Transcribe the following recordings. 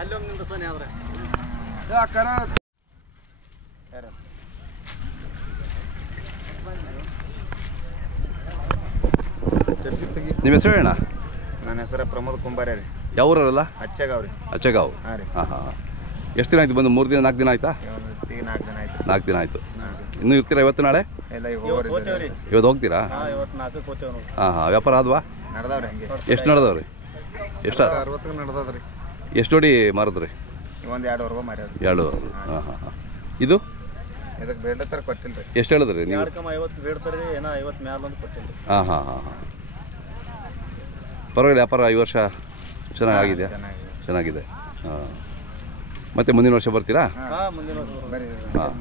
ಅಲ್ಲೊಂದು ನಿಂದ್ರಸಾನೆ ಆದ್ರೆ ನಿಮ್ಮ ಹೆಸರು ಹೇಳಣ್ಣ? ನನ್ನ ಹೆಸರು ಪ್ರಮೋದ್ ಕುಂಬಾರೆ ರೀ. ಯಾವ ಊರಲ್ಲ? ಅಚ್ಚಗಾವ್ ರೀ. ಅಚ್ಚಗಾವ್. ಹಾಂ ರೀ. ಹಾಂ ಹಾಂ. ಎಷ್ಟು ದಿನ ಆಯ್ತು ಬಂದು? 3 ದಿನ 4 ದಿನ ಆಯ್ತಾ? 4 ದಿನ ಆಯ್ತು. 4 ದಿನ ಆಯಿತು. ಇನ್ನೂ ಇರ್ತೀರಾ ಇವತ್ತು ನಾಳೆ? ಇಲ್ಲ ಹೋಗ್ತೀವಿ. ಇವತ್ತು ಹೋಗ್ತೀರಾ? ಇವತ್ತು 4ಕ್ಕೆ ಹೋಗ್ತೇವೆ ನಾವು. ಹಾಂ ಹಾಂ. ವ್ಯಾಪಾರ ಆದ್ವಾ? ನಡೆದವ್ರಿ ಹಂಗೆ. ಎಷ್ಟು ನಡೆದವ್ರಿ? ಎಷ್ಟು? 60ಕ್ಕೆ ನಡೆದದ್ರಿ. ಎಷ್ಟು ಜೋಡಿ ಮಾರಿದ್ರಿ? ಒಂದು 2 ಮಾರ್ಯಾವ್ರಿ. 2. ಹಾಂ ಹಾಂ ಹಾಂ. ಇದು ಇದಕ್ಕೆ ಬೇಡತ್ತರ ಕೊಟ್ಟಿಲ್ಲ ರೀ. ಎಷ್ಟು ಹೇಳಿದ್ರಿ ನೀವು? 50 ಬೇಡ್ತಾರೆ ರೀ. ಏನೋ 50 ಮ್ಯಾಲ ಒಂದು ಕೊಟ್ಟಿಲ್ಲ. ಹಾಂ ಹಾಂ ಹಾಂ ಹಾಂ. ಪರವಾಗಿಲ್ಲ, ವ್ಯಾಪಾರ ಈ ವರ್ಷ ಚೆನ್ನಾಗಿದೆಯಾ? ಚೆನ್ನಾಗಿದೆ. ಹಾಂ. ಮತ್ತೆ ಮುಂದಿನ ವರ್ಷ ಬರ್ತೀರಾ? ಹಾಂ, ಮುಂದಿನ ವರ್ಷ ಬರ್ರಿ. ಹಾಂ.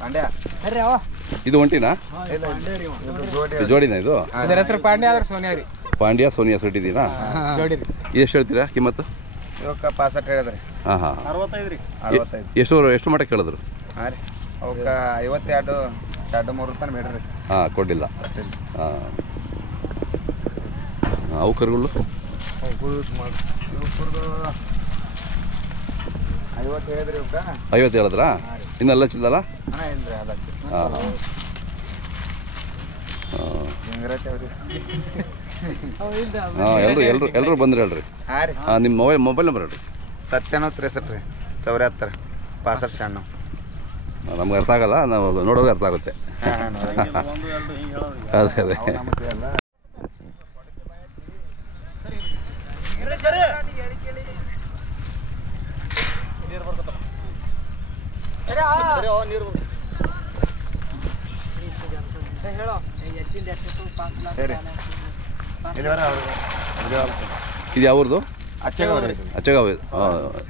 ಪಾಂಡ್ಯ ಇದು ಒಂಟಿನಾ? ಜೋಡಿನಾ ಇದು? ಇದರ ಹೆಸರು ಪಾಂಡ್ಯ ಆದ್ರೆ ಸೋನಿಯಾ ರೀ. ಪಾಂಡ್ಯ ಸೋನಿಯಾ ಸುಟ್ಟಿದ್ದೀನಾ? ಜೋಡಿ ರೀ. ಇದು ಎಷ್ಟು ಹೇಳ್ತೀರಾ ಕಿಮ್ಮತ್ತು? ಇವಕ್ಕೆ 65 ಹೇಳಿದ್ರಿ. ಹಾಂ ಹಾಂ. 65 ರೀ. 65. ಎಷ್ಟು ಮಟ್ಟಕ್ಕೆ ಕೇಳಿದ್ರು? ಹಾಂ ರೀ. ಅವಕ್ಕೆ 52 2-3 ರೂಪಾಯಿ ಬೇಡ್ರಿ. ಹಾಂ, ಕೊಡಲಿಲ್ಲ. ಹಾಂ. ಅವು ಕರುಗಳು 50 ಹೇಳಿದ್ರಿ ಇವಕ್ಕೆ. 50 ಹೇಳಿದ್ರಾ? ಇನ್ನೆಲ್ಲ ಚಿಲ್ಲಲ್ಲ? ಹಾಂ ಇಲ್ರಿ ಅಲ್ಲ. ಹಾಂ ಹಾಂ. ಹಾಂ, ಎಲ್ಲರೂ ಬಂದ್ರಿ ಹೇಳ್ರಿ. ಹಾಂ ರೀ. ಹಾಂ, ನಿಮ್ಮ ಮೊಬೈಲ್ ನಂಬರ್ ಹೇಳ್ರಿ. 9763 ರೀ 74 65 96. ನಮ್ಗೆ ಅರ್ಥ ಆಗಲ್ಲ, ನಾವು ನೋಡೋರಿಗೆ ಅರ್ಥ ಆಗುತ್ತೆ. ಅದೇ ಅದೇ. ಇದು ಯಾವ್ದು? ಅಚ್ಚಗಾವ್.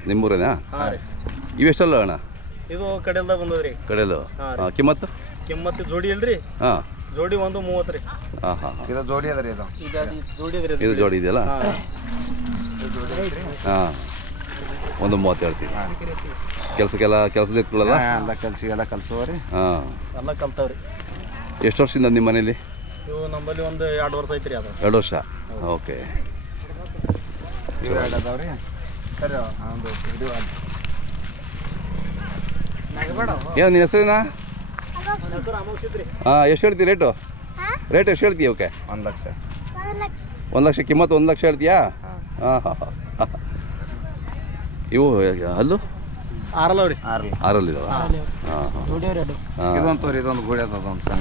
ನಿಮ್ಮೂರೇನಾ? ಇವೆಷ್ಟಲ್ಲ ಅಣ್ಣ? ಇದು ಕಡೆಲ್ದಾಗ ಬಂದದ್ರಿ. ಕಡೆಲು. ಕಿಮ್ಮತ್ತು ಜೋಡಿ ಇಲ್ರಿ. ಹಾಂ, ಜೋಡಿ 130 ರೀ. ಹಾಂ ಹಾಂ. ಇದು ಜೋಡಿ ಅದ್ರಿ. ಇದು ಜೋಡಿ ಇದೆಯಲ್ಲ? ಹಾಂ, 130 ಹೇಳ್ತೀವಿ. ಕೆಲಸದ ಎತ್ಕೊಳ್ಳಲ್ಲ? ಎಲ್ಲ ಕಲ್ಸವ್ರಿ. ಹಾಂ, ಎಲ್ಲ ಕಲ್ತಾವ್ರಿ. ಎಷ್ಟು ವರ್ಷದಿಂದ ನಿಮ್ಮ ಮನೇಲಿ? ಇವು ನಮ್ಮಲ್ಲಿ ಒಂದು 2 ವರ್ಷ ಐತ್ರಿ. ಅದು 2 ವರ್ಷ. ಓಕೆ. ಇವು 2 ಅದಾವ್ರಿ. ಸರಿ, ಒಂದು ವಿಡಿಯೋ ಏನು ನಿನ್ನ ಹೆಸರೇನಾ? ಹಾಂ, ಎಷ್ಟು ಹೇಳ್ತೀವಿ ರೇಟು? ಎಷ್ಟು ಹೇಳ್ತೀವಿ ಓಕೆ? 1 ಲಕ್ಷ. 1 ಲಕ್ಷ ಕಿಮ್ಮತ್ತು. 1 ಲಕ್ಷ ಹೇಳ್ತೀಯಾ? ಹಾಂ ಹಾಂ ಹಾಂ. ಇವು ಅಲ್ಲೂ ಆರಲ್ಲವ್ರಿ. ಆರಲ್ಲಿದಾವ? ಹಾಂ ಹಾಂ. ಇದೊಂದು ತೋರಿ. ಇದೊಂದು ಗೋಡಿ ಅದ. ಅದೊಂದು ಸಣ್ಣ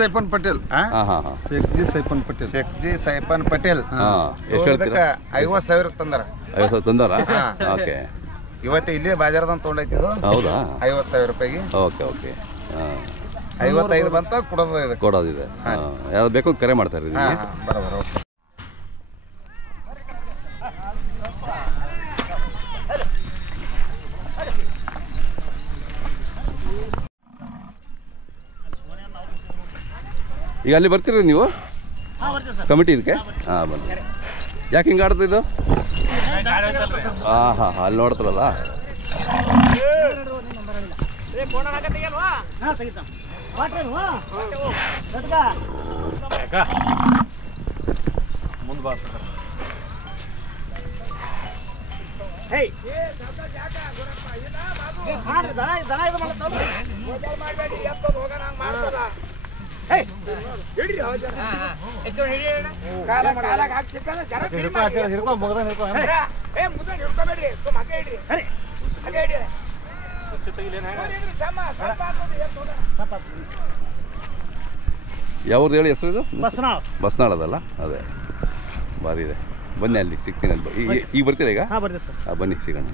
ಸೈಪನ್ ಪಟೇಲ್. ಶೇಖ್ಜಿ ಸೈಪನ್ ಪಟೇಲ್. ಎಷ್ಟು ಹೇಳ್ತೀರಾ? 50,000 ತಂದಾರ. 50,000 ತಂದಾರ? ಓಕೆ. ಇವತ್ತು ಇಲ್ಲಿ ಬಾಜಾರದಂತ ತೊಗೊಂಡೈತಿ ಇದು. ಹೌದಾ? 50,000 ರೂಪಾಯಿಗೆ. Okay okay. ಹಾಂ, 55 ಬಂತ ಕೊಡೋದಿದೆ. ಕೊಡೋದಿದೆ. ಯಾವ್ದು ಬೇಕು ಕರೆ ಮಾಡ್ತಾರೆ. ಬರೋಬರ. ಈಗ ಅಲ್ಲಿ ಬರ್ತೀರಿ ನೀವು ಕಮಿಟಿ ಇದಕ್ಕೆ? ಹಾಂ, ಬನ್ನಿ. ಯಾಕೆ ಹಿಂಗೆ ಆಡ್ತಾ ಇದು? ಹಾಂ ಹಾಂ, ಅಲ್ಲಿ ನೋಡ್ತಾರಲ್ಲ. ಮುಂದೆ ಬಾ. ಯಾವ್ದು ಹೇಳಿ ಹೆಸರು? ಇದು ಬಸ್ನಾಳ್ ಅದಲ್ಲ? ಅದೇ ಭಾರಿ ಇದೆ. ಬನ್ನಿ, ಅಲ್ಲಿ ಸಿಗ್ತೀನಿ. ಅಲ್ಲಿ ಈಗ ಬರ್ತೀರಾ? ಈಗ ಬನ್ನಿ, ಸಿಗೋಣ.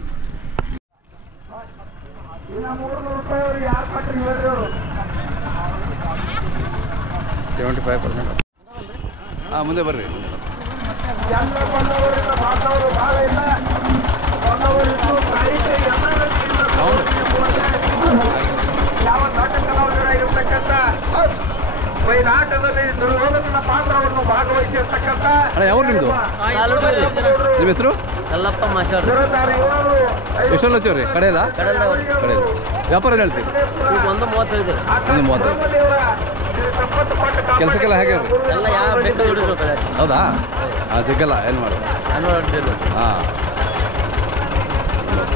75%. ಹಾಂ, ಮುಂದೆ ಬರ್ರಿ. ಅಣ್ಣ ಯಾವ ನಿಮ್ಮದು? ನಿಮ್ಮ ಹೆಸರು? ಕಲ್ಲಪ್ಪ ಮಾಷಾಡ್. ಎಷ್ಟೊಂದು ಹಚ್ಚವ್ರಿ? ಕಡೆಯಲ್ಲ ಕಡೆಯಲ್ಲ. ವ್ಯಾಪಾರ ಏನು ಹೇಳ್ತೀವಿ? 135. 135. ಕೆಲಸಕ್ಕೆಲ್ಲ ಹೇಗೆ ರೀ? ಎಲ್ಲ ಯಾವ ಬೆಟ್ಟ ಹಿಡಿದ್ರು ಕಡೆ. ಹೌದಾ? ಹಾಂ, ಜಗ್ಗಲ್ಲ ಏನು ಮಾಡೋದು? ಹಾಂ.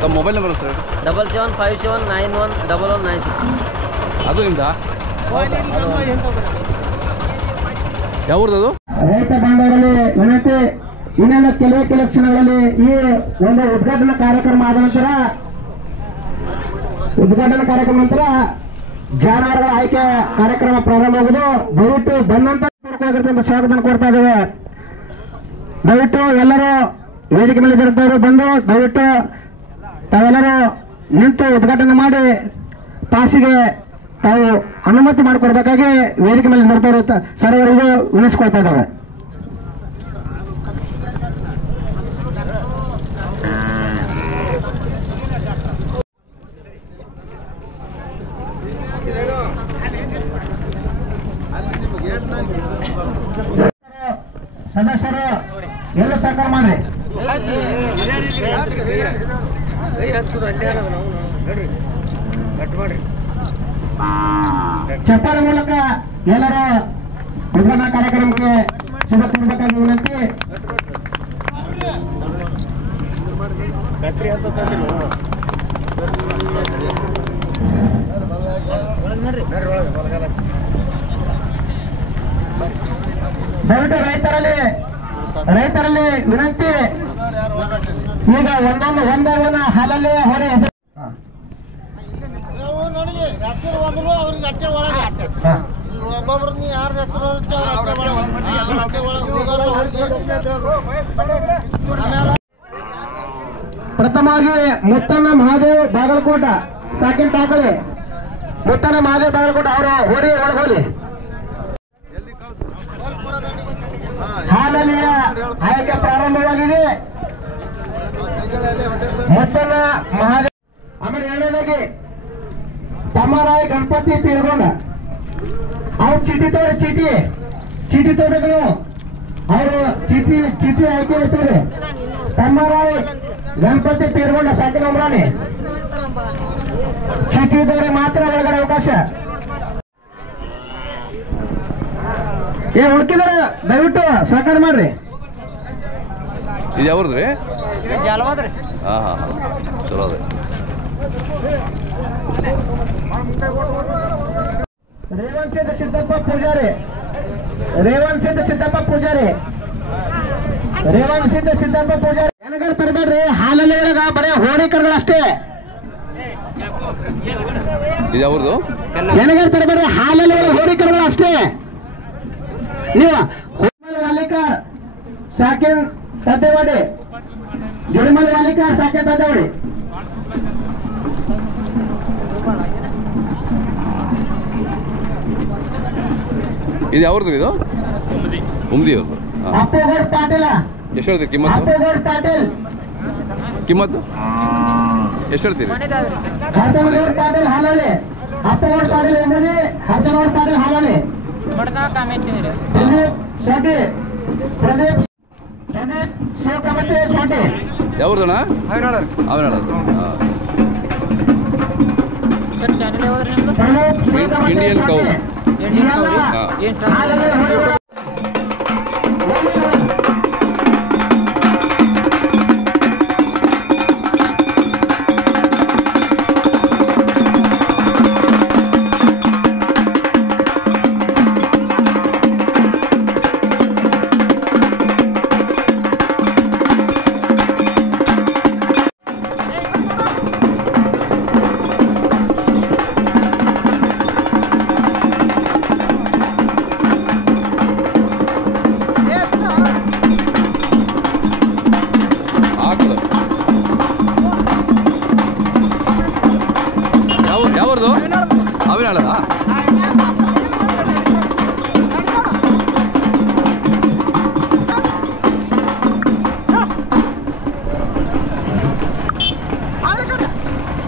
ತಮ್ಮ ಮೊಬೈಲ್ ನಂಬರ್ ಸರ್? 7757911196. ಅದು ನಿಮ್ದಾ? ಯಾವ ಊರ್ದದು? ರೈತ ಬಾಂಧವರಲ್ಲಿ ವಿನಂತಿ, ಇನ್ನೇನು ಕೆಲವೇ ಕ್ಷಣಗಳಲ್ಲಿ ಈ ಒಂದು ಉದ್ಘಾಟನಾ ಕಾರ್ಯಕ್ರಮ ಆದ ನಂತರ ಜಾನುವಾರುಗಳ ಆಯ್ಕೆ ಕಾರ್ಯಕ್ರಮ ಪ್ರಾರಂಭ ಆಗುವುದು. ದಯವಿಟ್ಟು ಬಂದಂತ ಸ್ವಾಗತ ಕೊಡ್ತಾ ಇದ್ದೇವೆ. ದಯವಿಟ್ಟು ಎಲ್ಲರೂ ವೇದಿಕೆ ಮೇಲೆ ಇರುತ್ತವರು ಬಂದು ದಯವಿಟ್ಟು ತಾವೆಲ್ಲರೂ ನಿಂತು ಉದ್ಘಾಟನೆ ಮಾಡಿ ಪಾಸಿಗೆ ತಾವು ಅನುಮತಿ ಮಾಡಿಕೊಡ್ಬೇಕಾಗಿ ವೇದಿಕೆ ಮೇಲೆ ನಿರ್ತವರು ಸರ್ವರಿಗೂ ವಿನಿಸ್ಕೊಳ್ತಾ ಇದ್ದಾವೆ. ಸದಸ್ಯರು ಎಲ್ಲ ಸಹಕಾರ ಮಾಡ್ರಿ. ಚಪ್ಪಾಳೆ ಮೂಲಕ ಎಲ್ಲರೂ ಉದ್ಘಾಟನಾ ಕಾರ್ಯಕ್ರಮಕ್ಕೆ ಶುಭ ಕೊಡಬೇಕಾಗಿ ವಿನಂತಿ. ದಯವಿಟ್ಟು ರೈತರಲ್ಲಿ ವಿನಂತಿ, ಈಗ ಒಂದೊಂದು ಹಾಲಲ್ಲಿ ಹೊಡೆ ಹೆಸರು ಪ್ರಥಮವಾಗಿ ಮುತ್ತಣ್ಣ ಮಹಾದೇವ್ ಬಾಗಲಕೋಟ ಸಾಕಿನ ತಾಕಳಿ. ಮುತ್ತಣ್ಣ ಮಹಾದೇವ್ ಬಾಗಲಕೋಟ ಅವರು ಹೊಡಿ ಒಳಗೋಲಿ. ಹಾಲಲ್ಲಿಯ ಆಯ್ಕೆ ಪ್ರಾರಂಭವಾಗಿದೆ. ಮುತ್ತಣ್ಣ ಮಹಾದೇವ್. ಆಮೇಲೆ ಎರಡನೇದಾಗಿ ತಮ್ಮರಾಯ ಗಣಪತಿ ತೀರ್ಗೊಂಡ. ಅವ್ರು ಚೀಟಿ ತೋರ್ಬೇಕು ನೀವು. ಅವರು ಚೀಟಿ ಆಯ್ಕೆ ಆಯ್ತಾರೆ. ತಮ್ಮರಾಯ ಗಣಪತಿ ತೀರ್ಗೊಂಡ ಸಾಕಿನ ಉಮ್ರಾಣಿ. ಚೀಟಿ ಇದ್ದವ್ರಿಗೆ ಮಾತ್ರ ಒಳಗಡೆ ಅವಕಾಶ. ಹುಡುಕಿದಾರೆ ದಯವಿಟ್ಟು ಸಹಕಾರ ಮಾಡ್ರಿ. ಇದು ಯಾವ್ದ್ರಿ? ಜಾಲವಾದ್ರಿ. ಹಾಂ ಹಾಂ ಹಾಂ, ಚಲೋ ಅದೇ. ರೇವಣ್ ಸಿದ್ದಪ್ಪ ಪೂಜಾರಿ. ಏನಗಾರ ತರಬೇಡ್ರಿ. ಹಾಲಲ್ಲಿ ಒಳಗ ಬರೀ ಹೋಳಿಕರ್ಗಳು ಅಷ್ಟೇ. ಇದು ಯಾವ್ದು? ಏನಗಾರ ತರಬೇಡ್ರಿ. ಹಾಲಲ್ಲಿ ಒಳಗೆ ಹೋಳಿಕರ್ಗಳು ಅಷ್ಟೇ. ನೀವು ವಾಲಿಕಾರ್ ಸಾಕಿನ್ ತದ್ದೇವಾಡಿ, ಜುಡಿಮಲ್ ವಾಲಿಕಾರ್ ಸಾಕಿನ್ ತದ್ದೇವಾಡಿ. ಇದು ಯಾವ್ದು? ಇದು ಉಮ್ದಿ ಅವ್ರದ್ದು. ಅಪ್ಪಗೌಡ್ ಪಾಟೀಲ. ಎಷ್ಟು ಹೇಳ್ತೀರಿ ಕಿಮ್ಮತ್ತು? ಅಪ್ಪಗೌಡ್ ಪಾಟೀಲ್ ಕಿಮ್ಮತ್ತು ಎಷ್ಟು ಹೇಳ್ತೀರಿ? ಹಸನಗೌಡ್ ಪಾಟೀಲ್ ಹಾಲಳ್ಳಿ. ಅಪ್ಪಗೌಡ್ ಪಾಟೀಲ್ ಉಮ್ದಿ, ಹಸನಗೌಡ್ ಪಾಟೀಲ್ ಹಾಲಳ್ಳಿ. ಪ್ರದೀಪ್ ಸೊಡ್ಡಿ. ಪ್ರದೀಪ್ ಶಿವಕಮತೆ ಸೊಡ್ಡಿ. ಯಾವ್ದಣ್ಣ? ಅವನಾಳದು. Indian cow. ಅವಿನಾಳದ?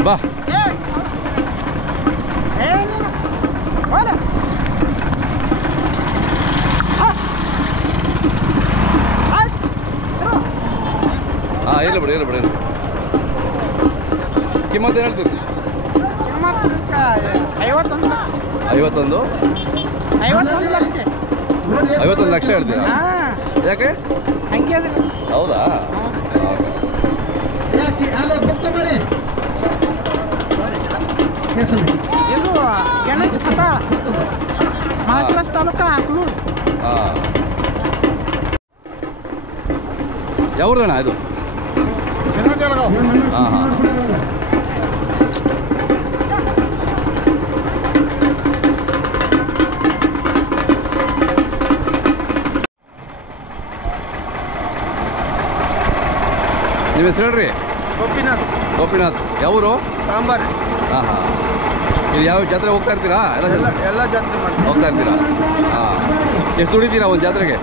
ಬಾ. ಹಾಂ ಇಲ್ಲ ಬಿಡಿ ಇಲ್ಲ ಬಿಡಿ ಕಿಮ್ಮತ್ತು ಏನು ಹೇಳ್ತೀರಿ 51 ಲಕ್ಷ 51 51 ಲಕ್ಷ 51 ಲಕ್ಷ ಹೇಳ್ತೀರಾ ಯಾಕೆ ಹಂಗೆ ಅದ ಹೌದಾ ಇದು ಗಣೇಶ್ ಖತಾಳ ಮಹಾರಾಷ್ಟ್ರ ತಾಲೂಕಾ ಕ್ಲೂಸ್ ಹಾಂ ಯಾವ್ದಣ್ಣ ಇದು ಹಾಂ ಹಾಂ ನಿಮ್ಮ ಹೆಸರು ಹೇಳ್ರಿ ಗೋಪಿನಾಥ್ ಯಾವೂರು ಸಾಂಬಾರ್ ಹಾಂ ಹಾಂ ಇಲ್ಲಿ ಯಾವ ಜಾತ್ರೆ ಹೋಗ್ತಾ ಇರ್ತೀರಾ ಎಲ್ಲ ಜಾತ್ರೆ ಮಾಡ್ತೀವಿ ಹೋಗ್ತಾ ಇರ್ತೀರಾ ಹಾಂ ಎಷ್ಟು ದುಡಿತೀರಾ ಒಂದು ಜಾತ್ರೆಗೆ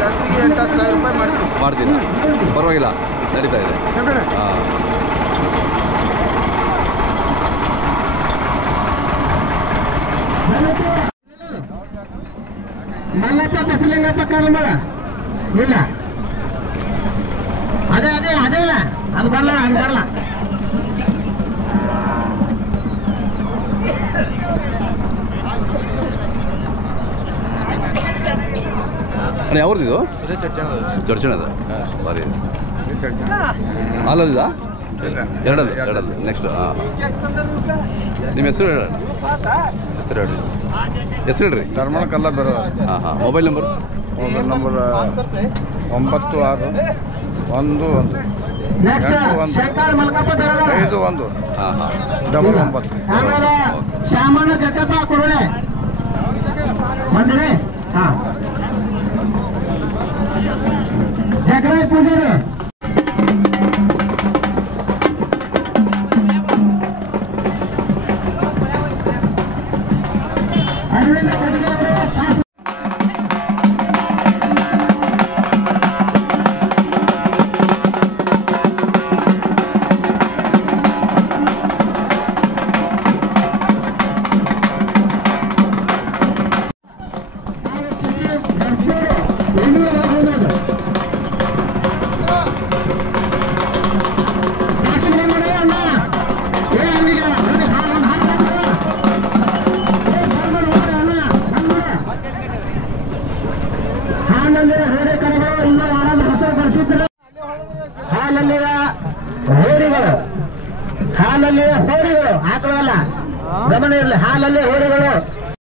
ಜಾತ್ರೆಗೆ 8,000 ರೂಪಾಯಿ ಮಾಡ್ತೀವಿ ಮಾಡ್ತೀರಾ ಪರವಾಗಿಲ್ಲ ನಡೀತಾ ಇದೆ ಹಾಂ ಮಲ್ಲಪ್ಪ ಬಸಲಿಂಗಪ್ಪ ಕಾಲಮಳ ಇಲ್ಲ ಅದೇ ಅದೇ ಅದೇ ಇಲ್ಲ ಅದು ಬರಲ್ಲ ಅದು ಬರಲ್ಲ ಅಣ್ಣ ಯಾವ್ದು ಜಡ್ಚಣದ ಬಾರಿ ಅಲ್ಲದ ಎರಡಲ್ಲ ನೆಕ್ಸ್ಟ್ ಹಾಂ ನಿಮ್ಮ ಹೆಸರು ಹೇಳ ಹೆಸರು ಹೇಳ್ರಿ ಹೆಸರು ಹೇಳ್ರಿ ಧರ್ಮಣ ಕಲ್ಲ ಬರೋದು ಹಾಂ ಹಾಂ mobile number mobile number 9611 next Shankar Malkappa Daradara 51 ಹಾಂ ಹಾಂ 99 ಆಮೇಲೆ ಶಾಮಣ್ಣ ಜಕ್ಕಪ್ಪ ಕುರುಳೆ ಬಂದಿರಿ ಹಾ ಜಗರಾಯ ಪೂಜಾರಿ ಅರವಿಂದ ಕಟ್ಟಿಗೆ ಅವರು ಪಾಸ್ ಹಾಲಲ್ಲಿ ಹೋರಿ ಕರುಗಳು ಇನ್ನೂ ಯಾರಾದ್ರೂ ಹೆಸರು ಬರೆಸಿದ್ರೆ ಹಾಲಲ್ಲಿಯ ಹೋರಿಗಳು ಆಕಳು ಅಲ್ಲ ಗಮನ ಇರಲಿ ಹಾಲಲ್ಲಿ ಹೋರಿಗಳು